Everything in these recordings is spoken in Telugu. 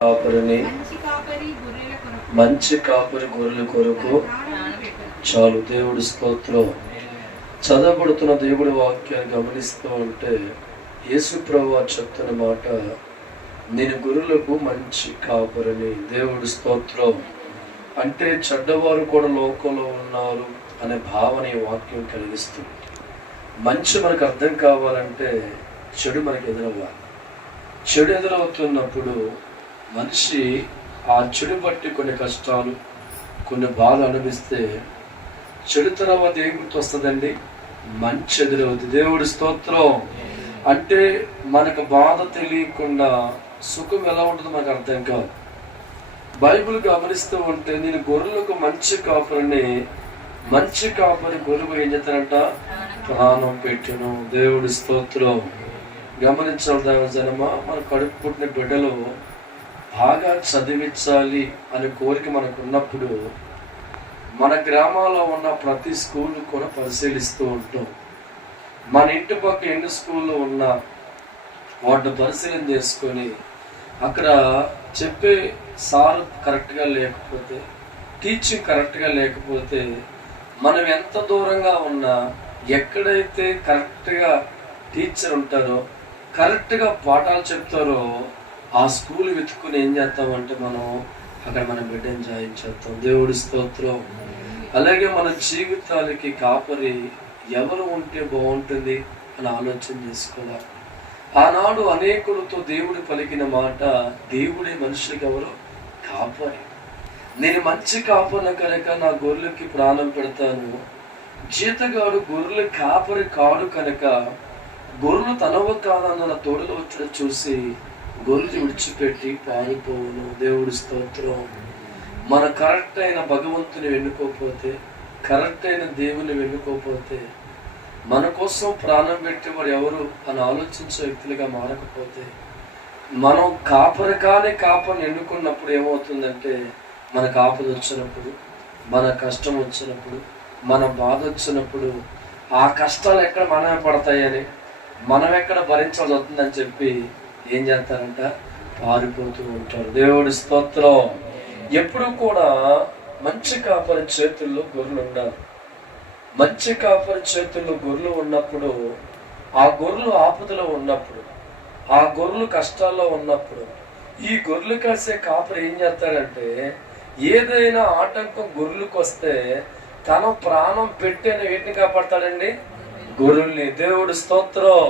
కాపరిని మంచి కాపరి గొర్రెల కొరకు చాలు. దేవుడి స్తోత్రం. చదవబడుతున్న దేవుడి వాక్యాన్ని గమనిస్తూ ఉంటే యేసు ప్రభువు చెప్తున్న మాట, నేను గొర్రెలకు మంచి కాపరిని. దేవుడి స్తోత్రం. అంటే చెడ్డవారు కూడా లోకంలో ఉన్నారు అనే భావన ఈ వాక్యం కలిగిస్తుంది. మంచి మనకు అర్థం కావాలంటే చెడు మనకు ఎదురవ్వాలి. చెడు ఎదురవుతున్నప్పుడు మనిషి ఆ చెడు బట్టి కొన్ని కష్టాలు, కొన్ని బాధ అనుభవిస్తే చెడు తర్వాత ఏం గుర్తు వస్తుందండి? మంచి ఎదురవుతుంది. దేవుడి స్తోత్రం. అంటే మనకు బాధ తెలియకుండా సుఖం ఎలా ఉంటుందో మనకు అర్థం కాదు. బైబిల్ గమనిస్తూ ఉంటే నేను గొర్రెలకు మంచి కాపరిని, మంచి కాపరి గొర్రెకు ఏం చేస్తారంట? ప్రాణం పెట్టును. దేవుడి స్తోత్రం. గమనించాలి దైవజనమా, మన కడుపు పుట్టిన బిడ్డలు బాగా చదివించాలి అనే కోరిక మనకు ఉన్నప్పుడు మన గ్రామాల్లో ఉన్న ప్రతి స్కూల్ కూడా పరిశీలిస్తూ ఉంటాం. మన ఇంటి పక్క ఎన్ని స్కూళ్ళు ఉన్నా వాటిని పరిశీలన చేసుకొని అక్కడ చెప్పే సార్ కరెక్ట్గా లేకపోతే, టీచింగ్ కరెక్ట్గా లేకపోతే, మనం ఎంత దూరంగా ఉన్నా ఎక్కడైతే కరెక్ట్గా టీచర్ ఉంటారో, కరెక్ట్గా పాఠాలు చెప్తారో ఆ స్కూల్ వెతుక్కుని ఏం చేస్తామంటే మనం అక్కడ మన బిడ్డను జాయిన్ చేస్తాం. దేవుడి స్తోత్రం. అలాగే మన జీవితాలకి కాపరి ఎవరు ఉంటే బాగుంటుంది అని ఆలోచన చేసుకోవాలి. ఆనాడు అనేకులతో దేవుడు పలికిన మాట, దేవుడే మనుషులకి ఎవరు? కాపరి. నేను మంచి కాపరిని కనుక నా గొర్రెలకి ప్రాణం పెడతాను. జీతగాడు గొర్రెల కాపరి కాడు కనుక గొర్రెలు తనవ కాదన్న తోడులో వచ్చడం చూసి గొర్రెలు విడిచిపెట్టి పారిపోవును. దేవుడి స్తోత్రం. మన కరెక్ట్ అయిన భగవంతుని వెన్నుకోకపోతే, కరెక్ట్ అయిన దేవుని వెన్నుకోకపోతే, మన కోసం ప్రాణం పెట్టేవాడు ఎవరు అని ఆలోచించే వ్యక్తులుగా మారకపోతే, మనం కాపరిని ఎన్నుకున్నప్పుడు ఏమవుతుందంటే, మనకు ఆపద వచ్చినప్పుడు, మన కష్టం వచ్చినప్పుడు, మన బాధ వచ్చినప్పుడు ఆ కష్టాలు ఎక్కడ మనమే పడతాయని, మనం ఎక్కడ భరించాల్సి వస్తుందని చెప్పి ఏం చేస్తారంట? పారిపోతూ ఉంటారు. దేవుడి స్తోత్రం. ఎప్పుడు కూడా మంచి కాపరి చేతుల్లో గొర్రెలు ఉండాలి. మంచి కాపరి చేతుల్లో గొర్రెలు ఉన్నప్పుడు, ఆ గొర్రెలు ఆపదలో ఉన్నప్పుడు, ఆ గొర్రెలు కష్టాల్లో ఉన్నప్పుడు, ఈ గొర్రెలు కాసే కాపరి ఏం చేస్తాడంటే, ఏదైనా ఆటంకం గొర్రెలకు వస్తే తన ప్రాణం పెట్టిన వీటిని కాపాడతాడండి, గొర్రెల్ని. దేవుడి స్తోత్రం.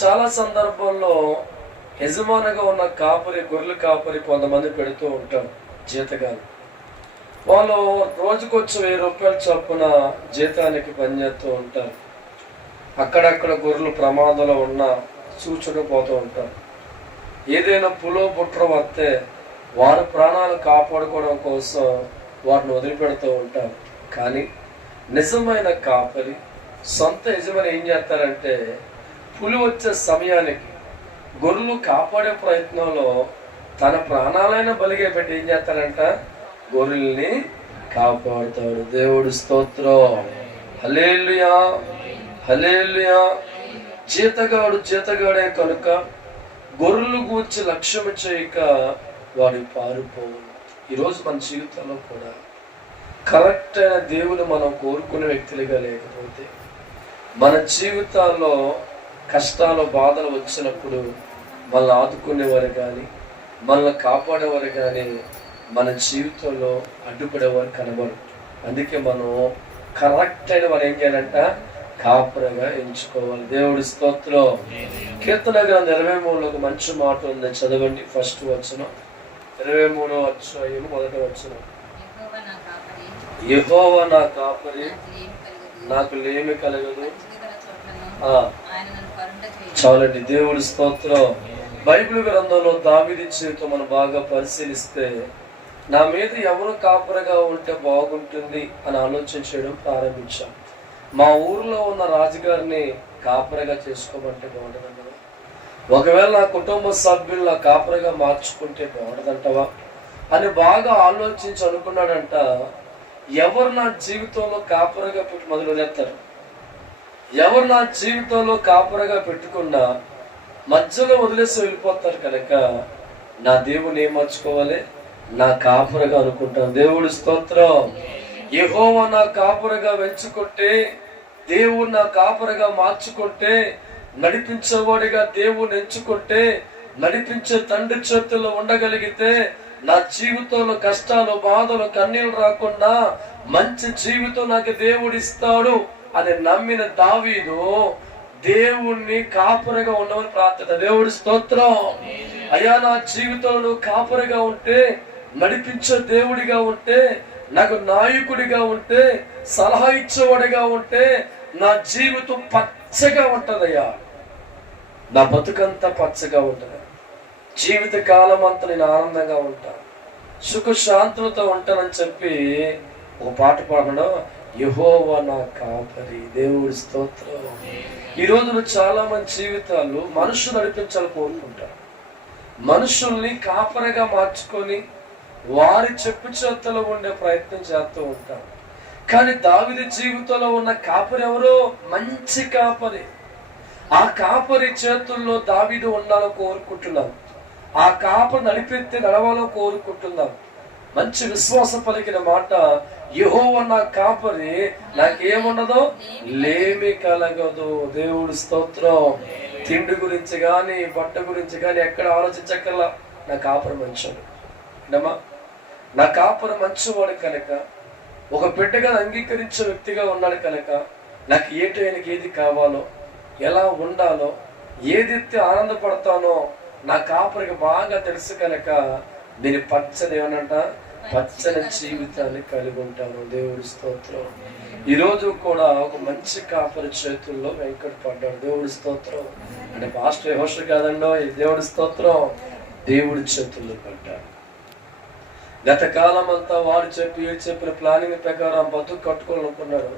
చాలా సందర్భాల్లో యజమానిగా ఉన్న కాపరి, గొర్రెల కాపరి కొంతమంది పెడుతూ ఉంటారు జీతగాలు. వాళ్ళు రోజుకొచ్చి 1000 రూపాయలు చొప్పున జీతానికి పనిచేస్తూ ఉంటారు. అక్కడక్కడ గొర్రెలు ప్రమాదంలో ఉన్న చూచుకుపోతూ ఉంటారు. ఏదైనా పులో బుట్ర వస్తే వారి ప్రాణాలు కాపాడుకోవడం కోసం వారిని వదిలిపెడుతూ ఉంటారు. కానీ నిజమైన కాపరి, సొంత యజమాని ఏం చేస్తారంటే, పులి వచ్చే సమయానికి గొర్రెలు కాపాడే ప్రయత్నంలో తన ప్రాణాలైన బలిగా పెట్టి ఏం చేస్తారంట? గొర్రెల్ని కాపాడుతాడు. దేవుడి స్తోత్రం. హల్లెలూయా, హల్లెలూయా. జీతగాడే కనుక గొర్రెలు గూర్చి లక్ష్యం చేయక వాడు పారిపోవు. ఈరోజు మన జీవితంలో కూడా కరెక్ట్ అయిన దేవుని మనం కోరుకునే వ్యక్తులుగా లేకపోతే, మన జీవితాల్లో కష్టాలు, బాధలు వచ్చినప్పుడు మనల్ని ఆదుకునేవారు కానీ, మనల్ని కాపాడేవారు కానీ మన జీవితంలో అడ్డుపడేవారు కనబడరు. అందుకే మనం కరెక్ట్ అయిన వారు ఏం చేయాలంట? కాపరిగా ఎంచుకోవాలి. దేవుడి స్తోత్రం. కీర్తన గ్రంథం 23లో ఒక మంచి మాట ఉంది, చదవండి. ఫస్ట్ వచనం, 23వ అధ్యాయం 1వ వచనం. యెహోవా నా కాపరి, నాకు లేమి కలగదు. చాలండి. దేవుడి స్తోత్రం. బైబిల్ గ్రంథంలో దావీదు జీవితం మనం బాగా పరిశీలిస్తే, నా మీద ఎవరు కాపరిగా ఉంటే బాగుంటుంది అని ఆలోచించడం ప్రారంభించాం. మా ఊర్లో ఉన్న రాజుగారిని కాపరిగా చేసుకోమంటే బాగుంటుందంటవా? ఒకవేళ నా కుటుంబ సభ్యులు నా కాపరిగా మార్చుకుంటే బాగుంటుందంటవా అని బాగా ఆలోచించి అనుకున్నాడంట. ఎవరు నా జీవితంలో కాపరిగా పెట్టి మొదలుపెడతారు? ఎవరు నా జీవితంలో కాపరిగా పెట్టుకున్నా మధ్యలో వదిలేసి వెళ్ళిపోతారు కనుక నా దేవుని ఏం మార్చుకోవాలి? నా కాపురగా అనుకుంటాను. దేవుడి స్తోత్రం. యెహోవా నా కాపురగా వెంచుకుంటే, దేవుడు నా కాపురగా మార్చుకుంటే, నడిపించేవాడిగా దేవుని ఎంచుకుంటే, నడిపించే తండ్రి చేతుల్లో ఉండగలిగితే, నా జీవితంలో కష్టాలు, బాధలు, కన్నీళ్ళు రాకుండా మంచి జీవితం నాకు దేవుడు ఇస్తాడు అని నమ్మిన దావీదు దేవుణ్ణి కాపురగా ఉండమని ప్రార్థన. దేవుడి స్తోత్రం. అయ్యా, నా జీవితంలో నువ్వు కాపురగా ఉంటే, నడిపించే దేవుడిగా ఉంటే, నాకు నాయకుడిగా ఉంటే, సలహా ఇచ్చేవాడిగా ఉంటే, నా జీవితం పచ్చగా ఉంటదయ్యా. నా బతుకంతా పచ్చగా ఉంటది. జీవిత కాలం అంతా నేను ఆనందంగా ఉంటాను, సుఖశాంతులతో ఉంటానని చెప్పి ఒక పాట పాడడం, యెహోవా నా కాపరి. దేవుడి స్తోత్రం. ఈ రోజున చాలా మంది జీవితాలు మనుషులు నడిపించాలని కోరుకుంటారు. మనుషుల్ని కాపరిగా మార్చుకొని వారి చెప్పు చేతలో ఉండే ప్రయత్నం చేస్తూ ఉంటారు. కానీ దావీదు జీవితంలో ఉన్న కాపరి ఎవరో? మంచి కాపరి. ఆ కాపరి చేతుల్లో దావీదు ఉండాలని కోరుకుంటున్నాం. ఆ కాపరి నడవాలని కోరుకుంటున్నాం. మంచి విశ్వాసం పలికిన మాట, యెహోవా నా కాపరి, నాకేమున్నదో లేమి కలగదు. దేవుడి స్తోత్రం. తిండి గురించి గాని, బట్ట గురించి గాని ఎక్కడ ఆలోచించక్కర్లా. నా కాపరి మంచోడు. నా కాపరి మంచివాడు కనుక, ఒక బిడ్డగా అంగీకరించే వ్యక్తిగా ఉన్నాడు కనుక, నాకు ఆయనకి ఏది కావాలో, ఎలా ఉండాలో, ఏదైతే ఆనందపడతానో నా కాపరికి బాగా తెలుసు కనుక నేను పచ్చని జీవితాన్ని కలిగి ఉంటాను. దేవుడి స్తోత్రం. ఈరోజు కూడా ఒక మంచి కాపరి చేతుల్లో వెంకట పడ్డాడు. దేవుడి స్తోత్రం. అంటే పాస్టర్ యెహోషువ కాదండో, దేవుడి స్తోత్రం. దేవుడి చేతుల్లో పడ్డాడు. గత కాలం అంతా వాడు చెప్పిన ప్లానింగ్ ప్రకారం బతుకు కట్టుకోవాలనుకున్నాడు.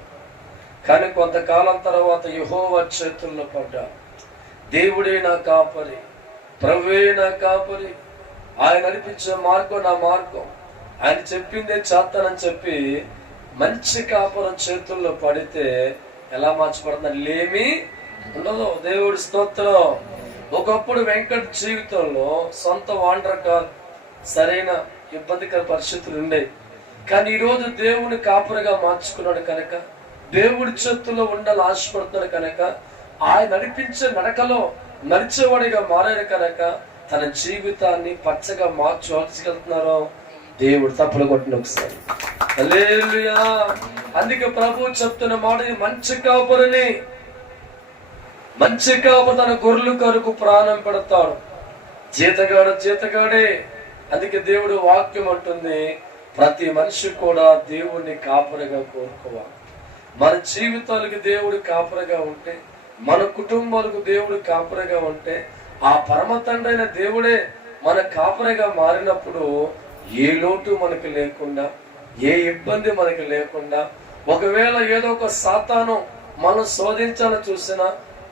కానీ కొంతకాలం తర్వాత యెహోవా చేతుల్లో పడ్డాడు. దేవుడే నా కాపరి, ప్రభువే నా కాపరి, ఆయన నడిపించే మార్గం నా మార్గం, ఆయన చెప్పిందే చేస్తానని చెప్పి మంచి కాపురం చేతుల్లో పడితే ఎలా మార్చబడుతుంది? లేమి ఉండదు. దేవుడి స్తోత్రం. ఒకప్పుడు వెంకట జీవితంలో సొంత వాండర్ కాదు, సరైన ఇబ్బందికర పరిస్థితులు ఉండేవి. కానీ ఈరోజు దేవుని కాపురగా మార్చుకున్నాడు కనుక, దేవుడి చేతుల్లో ఉండాలని ఆశపడుతున్నాడు కనుక, ఆయన నడిపించే నడకలో నడిచేవాడిగా మారాడు కనుక తన జీవితాన్ని పచ్చగా మార్చుకెళ్తున్నారో దేవుడు. తప్పులు కొట్టిన ఒకసారి హల్లెలూయా. అందుకే ప్రభు చెప్తున్న మాట, మంచి కాపురని, మంచి కాపురు తన గొర్రెల కొరకు ప్రాణం పెడతాడు. జీతగాడే. అందుకే దేవుడు వాక్యం అంటుంది, ప్రతి మనిషి కూడా దేవుణ్ణి కాపురగా కోరుకోవాలి. మన జీవితాలకు దేవుడు కాపురగా ఉంటే, మన కుటుంబాలకు దేవుడు కాపురగా ఉంటే, ఆ పరమ తండ్రి అయిన దేవుడే మన కాపురగా మారినప్పుడు ఏ లోటు మనకి లేకుండా, ఏ ఇబ్బంది మనకి లేకుండా, ఒకవేళ ఏదో ఒక సాతాను మనం శోధించాలని చూసినా,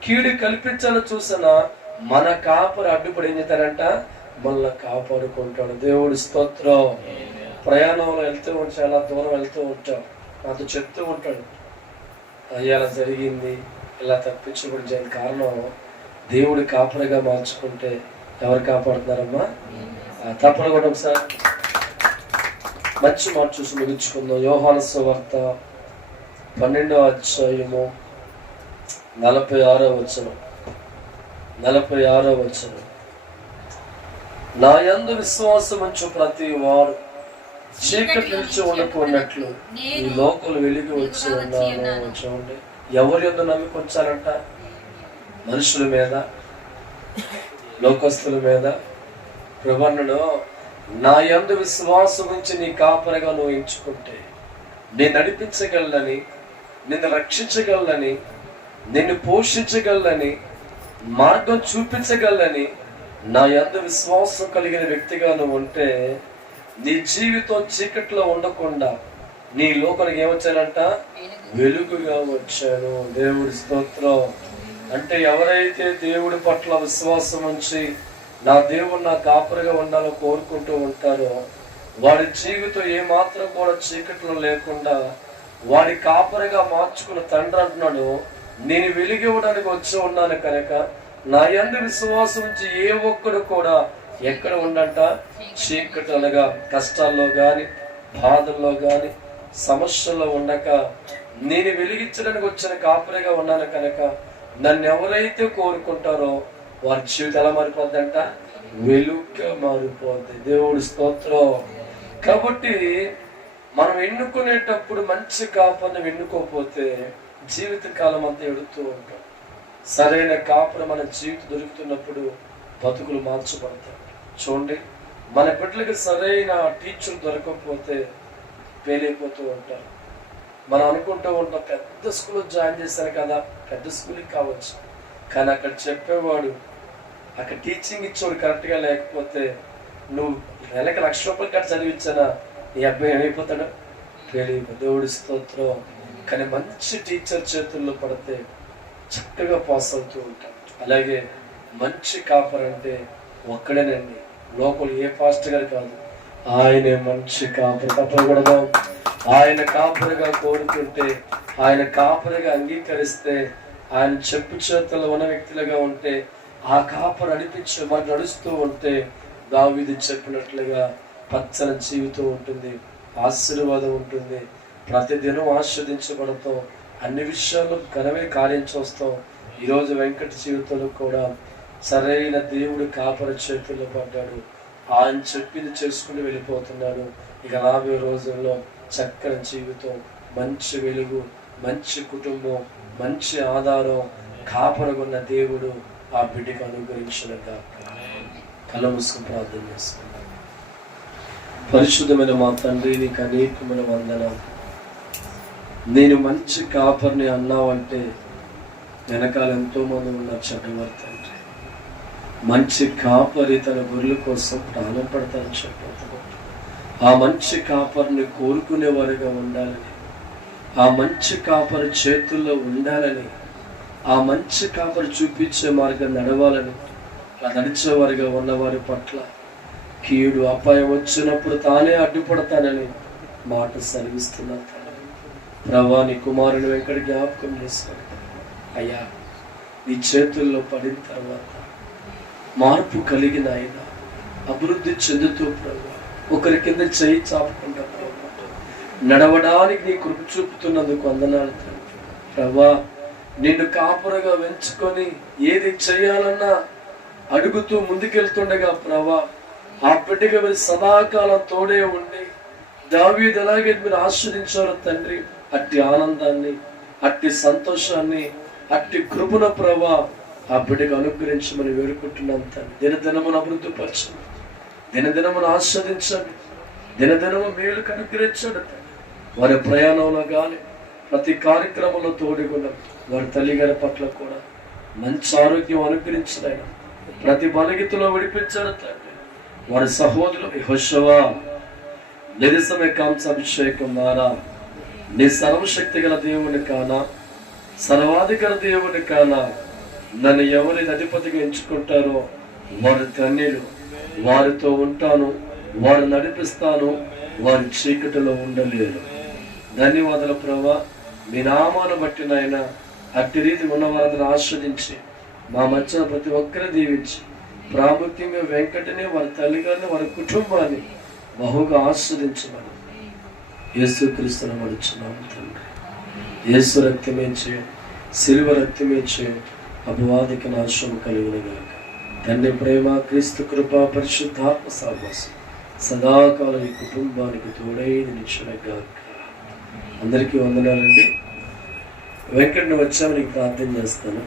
కీడు కల్పించాలని చూసినా, మన కాపురి అడ్డుపడి ఏం చేస్తారంట? మనల్ని కాపాడుకుంటాడు. దేవుడి స్తోత్రం. ప్రయాణంలో వెళ్తూ ఉంటే, చాలా దూరం వెళ్తూ ఉంటాం, నాతో చెప్తూ ఉంటాడు, అయ్యా జరిగింది, ఇలా తప్పించబడి కారణం దేవుడి కాపురగా మార్చుకుంటే. ఎవరు కాపాడుతున్నారమ్మా? తప్పని కూడా ఒకసారి మంచి మాట చూసి ముగించుకుందాం. యోహాను సువార్త 12వ అధ్యాయము 46వ వచనం. 46వ వచనం. నా యందు విశ్వాసం ఉంచు ప్రతి వాడు చీకటి నుంచి ఉండకున్నట్లు ఈ లోకలు వెలిగి వచ్చి ఉన్నాను. చూడండి, ఎవరి యందు నమ్మిక ఉంచాలంట? మనుషుల మీద, లోకస్తుల మీద. ప్రభువును నా యందు విశ్వాసం ఉంచి నీ కాపరిగా నువ్వు ఎంచుకుంటే, నేను నడిపించగలనని, నిన్ను రక్షించగలనని, నిన్ను పోషించగలనని, మార్గం చూపించగలనని నా యందు విశ్వాసం కలిగిన వ్యక్తిగా నువ్వు ఉంటే, నీ జీవితం చీకట్లో ఉండకుండా నీ లోకానికి ఏమొచ్చానంట? వెలుగుగా వచ్చాను. దేవుడి స్తోత్రం. అంటే ఎవరైతే దేవుడి పట్ల విశ్వాసం ఉంచి నా దేవుడు నా కాపురిగా ఉండాలో కోరుకుంటూ ఉంటారో, వాడి జీవితం ఏమాత్రం కూడా చీకట్లో లేకుండా వాడి కాపురిగా మార్చుకున్న తండ్రి అంటున్నాడు, నేను వెలిగివ్వడానికి వచ్చి ఉన్నాను కనుక నా యందు విశ్వాసం ఉంచి ఏ ఒక్కడు కూడా ఎక్కడ ఉండంట? చీకటి అనగా కష్టాల్లో కానీ, బాధల్లో కానీ, సమస్యల్లో ఉండక నేను వెలిగించడానికి వచ్చిన కాపురిగా ఉన్నాను కనుక నన్ను ఎవరైతే కోరుకుంటారో వారి జీవితం ఎలా మారిపోద్దంట? వెలుగుగా మారిపోద్ది. దేవుడి స్తోత్రం. కాబట్టి మనం ఎన్నుకునేటప్పుడు మంచి కాపురిని ఎన్నుకోకపోతే జీవితకాలం అంతా ఎడుతూ ఉంటాం. సరైన కాపురం మన జీవితం దొరుకుతున్నప్పుడు బతుకులు మార్చబడతాయి. చూడండి, మన బిడ్డలకి సరైన టీచర్ దొరకకపోతే ఫెయిల్ ఉంటారు. మనం అనుకుంటూ ఉంటాం, పెద్ద స్కూల్లో జాయిన్ చేశారు కదా, పెద్ద స్కూల్కి కావచ్చు, కానీ అక్కడ చెప్పేవాడు, అక్కడ టీచింగ్ ఇచ్చేవాడు కరెక్ట్గా లేకపోతే నువ్వు నెలకు 1,00,000 రూపాయలు కట్టి చదివించానా, నీ అబ్బాయి ఏమైపోతాడు? ఫెయిల్ అయిపోయి. దేవుడి స్తోత్రం. కానీ మంచి టీచర్ చేతుల్లో పడితే చక్కగా పాస్ అవుతూ ఉంటాం. అలాగే మంచి కాపరంటే ఒక్కడేనండి, లోకల్ ఏ పాస్టర్ గారు కాదు, ఆయనే మంచి కాపరి. తప్పకూడదు. ఆయన కాపరిగా కోరుకుంటే, ఆయన కాపరిగా అంగీకరిస్తే, ఆయన చెప్పు చేతుల్లో ఉన్న వ్యక్తులుగా ఉంటే, ఆ కాపరి నడిపించి మనం నడుస్తూ ఉంటే దావీదు చెప్పినట్లుగా పచ్చని జీవితం ఉంటుంది, ఆశీర్వాదం ఉంటుంది, ప్రతిదినం ఆస్వాదించబడతాం, అన్ని విషయాల్లో ఘనమే కార్యం చూస్తాం. ఈరోజు వెంకట జీవితంలో కూడా సరైన దేవుడు కాపరి చేతుల్లో పడ్డాడు. ఆయన చెప్పింది చేసుకుని వెళ్ళిపోతున్నాడు. ఇక రాబోయే రోజుల్లో చక్కని జీవితం, మంచి వెలుగు, మంచి కుటుంబం, మంచి ఆధారం కాపరగున్న దేవుడు ఆ బిడ్డకు అనుగ్రహించినగా. కళ్ళ మూసుకుని ప్రార్థన చేసుకున్నాం. పరిశుద్ధమైన మా తండ్రి, నీకు అనేకమైన వందనాలు. నేను మంచి కాపరిని అన్నావంటే వెనకాల ఎంతో మంది ఉన్నారు చెడ్డవారు తండ్రి. మంచి కాపరి తన గొర్రెల కోసం ప్రాణం పడతారని చెప్పారు. ఆ మంచి కాపరిని కోరుకునేవారుగా ఉండాలని, ఆ మంచి కాపరి చేతుల్లో ఉండాలని, ఆ మంచి కాపరి చూపించే మార్గం నడవాలని, అలా నడిచేవారిగా ఉన్నవారి పట్ల కీడు అపాయం వచ్చినప్పుడు తానే అడ్డుపడతానని మాట సెలవిస్తున్నా. ప్రభా, నీ కుమారుని వెంకట జ్ఞాపకం చేశాడు. అయ్యా, నీ చేతుల్లో పడిన తర్వాత మార్పు కలిగిన ఆయన అభివృద్ధి చెందుతూ ప్రభా, ఒకరి కింద చేయి చాపకుండా ప్రభా నడవడానికి నీ కృప చూపుతున్నందుకు వందనాలు ప్రభా. నిన్ను కాపురగా వెంచుకొని ఏది చేయాలన్నా అడుగుతూ ముందుకెళ్తుండగా ప్రభా, ఆ బిడ్డగా మీరు సదాకాలం తోడే ఉండి దావీదు ఎలాగే మీరు ఆస్వాదించారు తండ్రి, అట్టి ఆనందాన్ని, అట్టి సంతోషాన్ని, అట్టి కృపణ ప్రభా ఆ బిడ్డకు అనుగ్రహించమని వేడుకుంటున్నాం తండ్రి. దినదినమును అభివృద్ధిపరచండి, దినదినమును ఆస్వాదించండి, దినదినము మేలుకు అనుగ్రహించండి. వారి ప్రయాణంలో కానీ ప్రతి కార్యక్రమంలో తోడుగున్న వారి తల్లిగారి పట్ల కూడా మంచి ఆరోగ్యం అనుగ్రహించడం, ప్రతి బలగీతలో విడిపించడం తండ్రి. వారి సహోదరులు యెహోషువ నిరసమే కాంసాభిషేకం ద్వారా నీ సర్వశక్తి గల దేవుని కానా, సర్వాధికార దేవుని కానా, నన్ను ఎవరిని అధిపతిగా ఎంచుకుంటారో వారి ధన్యులు, వారితో ఉంటాను, వారు నడిపిస్తాను, వారి చీకటిలో ఉండలేరు. ధన్యవాదాలు ప్రభా. మీ నామాను బట్టి నాయన అట్టి రీతి ఉన్న వారందరూ ఆస్వాదించి మా మధ్య ప్రతి ఒక్కరిని దీవించి, ప్రాముఖ్యంగా వెంకటని, వారి తల్లిగారిని, వారి కుటుంబాన్ని బహుగా ఆస్వాదించమని యేసుక్రీస్తును నడుచున్నాము తండ్రి. యేసు రక్తమే చేయండి, శిలువ రక్తమే చేయండి, అపవాదికి నాశనం కలిగినగాక. తండ్రి ప్రేమ, క్రీస్తు కృప, పరిశుద్ధాత్మ సహవాసం సదాకాలం ఈ కుటుంబానికి తోడైన నిలిచినగాక. అందరికీ వందనాలండి. వెంకటని వచ్చాము, నీకు ప్రార్థన చేస్తాను.